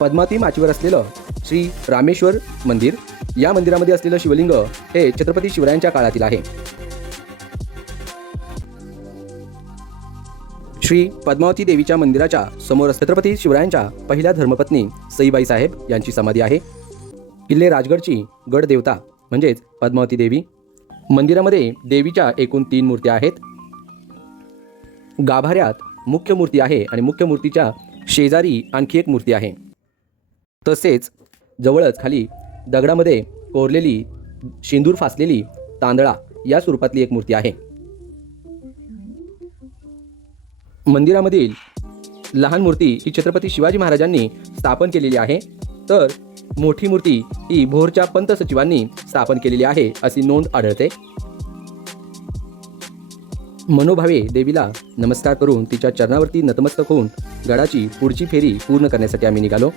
पद्मावती माचीवर असलेलं श्री रामेश्वर मंदिर, या मंदिरामध्ये असलेलं शिवलिंग हे छत्रपती शिवरायांच्या काळातील आहे. श्री पद्मावती देवीच्या मंदिराच्या समोर छत्रपती शिवरायांच्या पहिल्या धर्मपत्नी सईबाई साहेब यांची समाधी आहे. किल्ले राजगडची गडदेवता म्हणजेच पद्मावती देवी. मंदिरामध्ये देवीच्या एकूण 3 मूर्त्या आहेत. गाभाऱ्यात मुख्य मूर्ती आहे आणि मुख्य मूर्तीच्या शेजारी आणखी एक मूर्ती आहे. तसेच जवळच खाली दगडामध्ये कोरलेली, शेंदूर फासलेली तांदळा या स्वरूपातली एक मूर्ती आहे. मंदिरामधील लहान मूर्ती ही छत्रपती शिवाजी महाराजांनी स्थापन केलेली आहे, तर मोठी मूर्ती ही भोरच्या पंत सचिवांनी स्थापन केलेली आहे अशी नोंद आढळते. मनोभावे देवीला नमस्कार करून तिच्या चरणावरती नतमस्तक होऊन गडाची पुढची फेरी पूर्ण करण्यासाठी आम्ही निघालो.